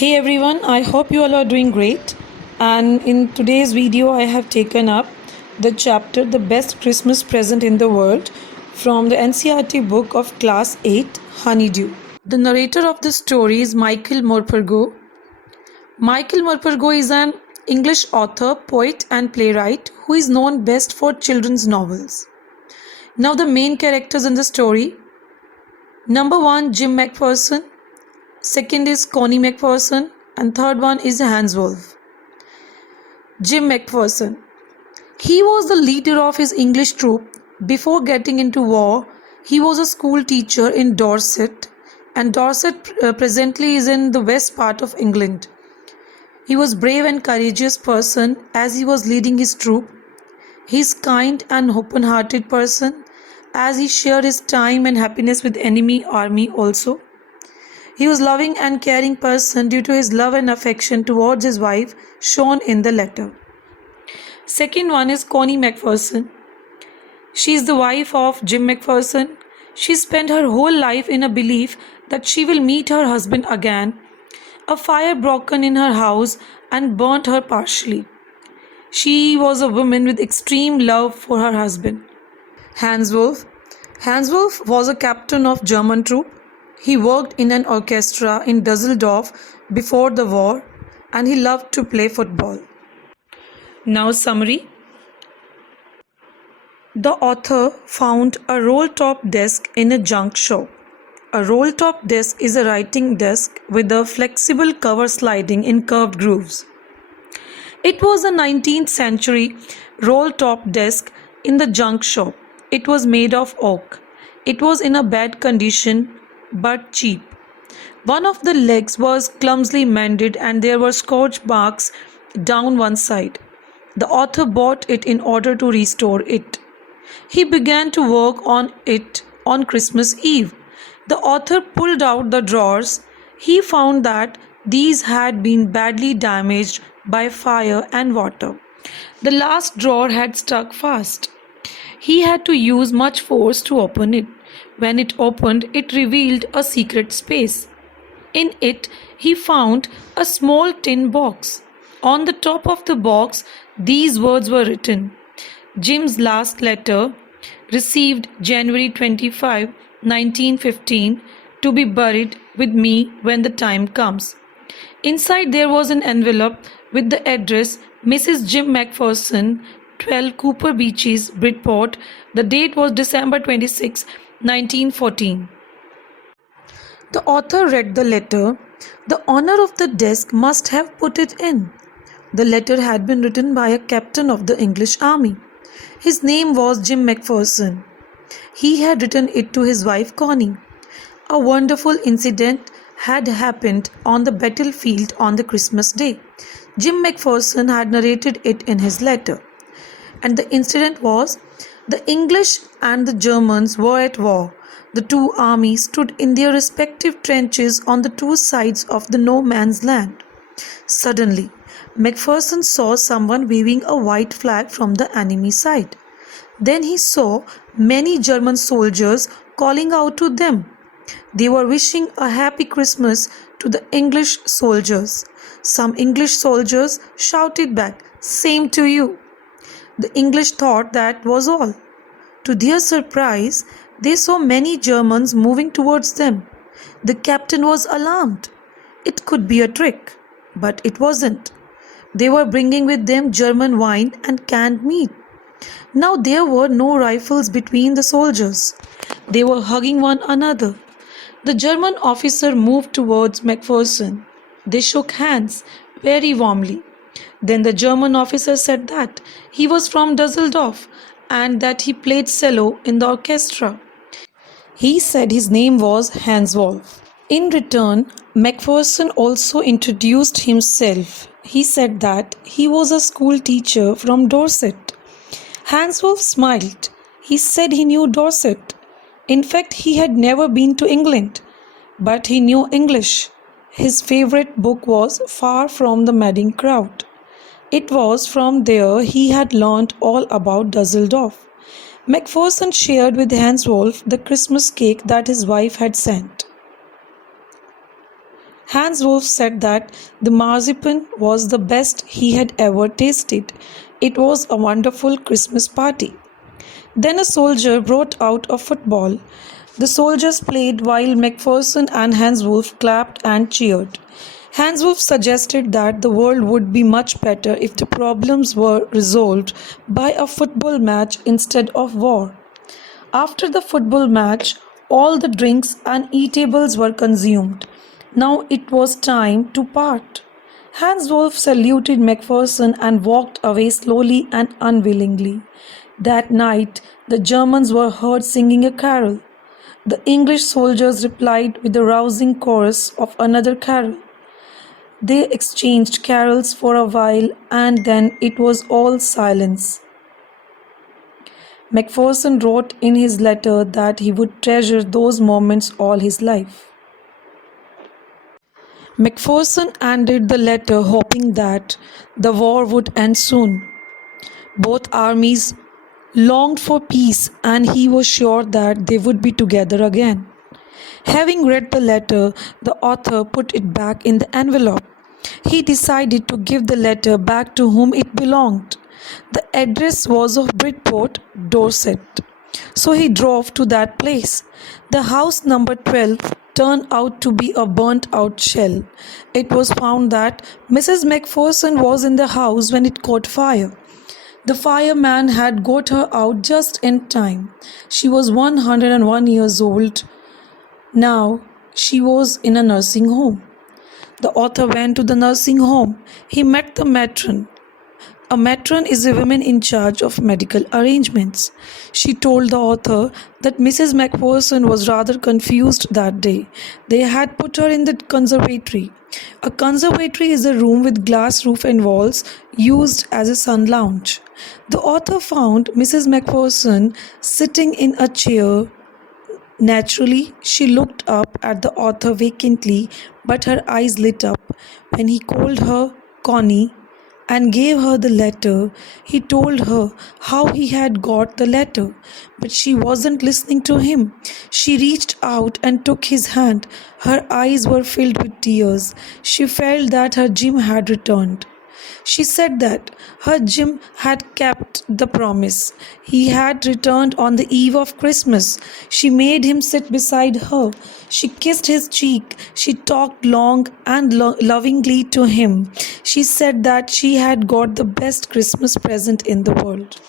Hey everyone, I hope you all are doing great. And in today's video, I have taken up the chapter The Best Christmas Present in the World from the NCERT book of Class 8, Honeydew. The narrator of the story is Michael Morpurgo. Michael Morpurgo is an English author, poet, and playwright who is known best for children's novels. Now, the main characters in the story: number 1, Jim McPherson. Second is Connie McPherson, and third one is Hans Wolf. Jim McPherson. He was the leader of his English troop. Before getting into war, he was a school teacher in Dorset, and Dorset presently is in the west part of England. He was brave and courageous person as he was leading his troop. He is kind and open-hearted person as he shared his time and happiness with enemy army also. He was loving and caring person due to his love and affection towards his wife shown in the letter. Second one is Connie McPherson. She is the wife of Jim McPherson. She spent her whole life in a belief that she will meet her husband again. A fire broke in her house and burnt her partially. She was a woman with extreme love for her husband. Hans Wolf. Hans Wolf was a captain of German troop. He worked in an orchestra in Dusseldorf before the war, and he loved to play football. Now summary. The author found a roll-top desk in a junk shop. A roll-top desk is a writing desk with a flexible cover sliding in curved grooves. It was a 19th century roll-top desk in the junk shop. It was made of oak. It was in a bad condition but cheap. One of the legs was clumsily mended and there were scorch marks down one side. The author bought it in order to restore it. He began to work on it on Christmas Eve. The author pulled out the drawers. He found that these had been badly damaged by fire and water. The last drawer had stuck fast. He had to use much force to open it. When it opened, it revealed a secret space. In it, he found a small tin box. On the top of the box, these words were written: Jim's last letter, received January 25, 1915, to be buried with me when the time comes. Inside there was an envelope with the address Mrs. Jim McPherson, 12 Cooper Beaches, Bridport. The date was December 26, 1914. The author read the letter. The owner of the desk must have put it in. The letter had been written by a captain of the English army. His name was Jim McPherson. He had written it to his wife Connie. A wonderful incident had happened on the battlefield on the Christmas day. Jim McPherson had narrated it in his letter. And the incident was: the English and the Germans were at war. The two armies stood in their respective trenches on the two sides of the no man's land. Suddenly, McPherson saw someone waving a white flag from the enemy side. Then he saw many German soldiers calling out to them. They were wishing a happy Christmas to the English soldiers. Some English soldiers shouted back, "Same to you." The English thought that was all. To their surprise, they saw many Germans moving towards them. The captain was alarmed. It could be a trick, but it wasn't. They were bringing with them German wine and canned meat. Now there were no rifles between the soldiers. They were hugging one another. The German officer moved towards McPherson. They shook hands very warmly. Then the German officer said that he was from Dusseldorf and that he played cello in the orchestra. He said his name was Hans Wolf. In return, McPherson also introduced himself. He said that he was a school teacher from Dorset. Hans Wolf smiled. He said he knew Dorset. In fact, he had never been to England, but he knew English. His favorite book was Far from the Madding Crowd. It was from there he had learned all about Dusseldorf. McPherson shared with Hans Wolf the Christmas cake that his wife had sent. Hans Wolf said that the marzipan was the best he had ever tasted. It was a wonderful Christmas party. Then a soldier brought out a football. The soldiers played while Macpherson and Hans Wolf clapped and cheered. Hans Wolf suggested that the world would be much better if the problems were resolved by a football match instead of war. After the football match, all the drinks and eatables were consumed. Now it was time to part. Hans Wolf saluted Macpherson and walked away slowly and unwillingly. That night, the Germans were heard singing a carol. The English soldiers replied with a rousing chorus of another carol. They exchanged carols for a while and then it was all silence. Macpherson wrote in his letter that he would treasure those moments all his life. Macpherson ended the letter hoping that the war would end soon. Both armies longed for peace and he was sure that they would be together again. Having read the letter, the author put it back in the envelope. He decided to give the letter back to whom it belonged. The address was of Bridport, Dorset. So he drove to that place. The house number 12 turned out to be a burnt out shell. It was found that Mrs. Macpherson was in the house when it caught fire. The fireman had got her out just in time. She was 101 years old. Now she was in a nursing home. The author went to the nursing home. He met the matron. A matron is a woman in charge of medical arrangements. She told the author that Mrs. Macpherson was rather confused that day. They had put her in the conservatory. A conservatory is a room with glass roof and walls used as a sun lounge. The author found Mrs. Macpherson sitting in a chair. Naturally, she looked up at the author vacantly, but her eyes lit up. When he called her Connie and gave her the letter, he told her how he had got the letter, but she wasn't listening to him. She reached out and took his hand. Her eyes were filled with tears. She felt that her Jim had returned. She said that her Jim had kept the promise. He had returned on the eve of Christmas. She made him sit beside her. She kissed his cheek. She talked long and lovingly to him. She said that she had got the best Christmas present in the world.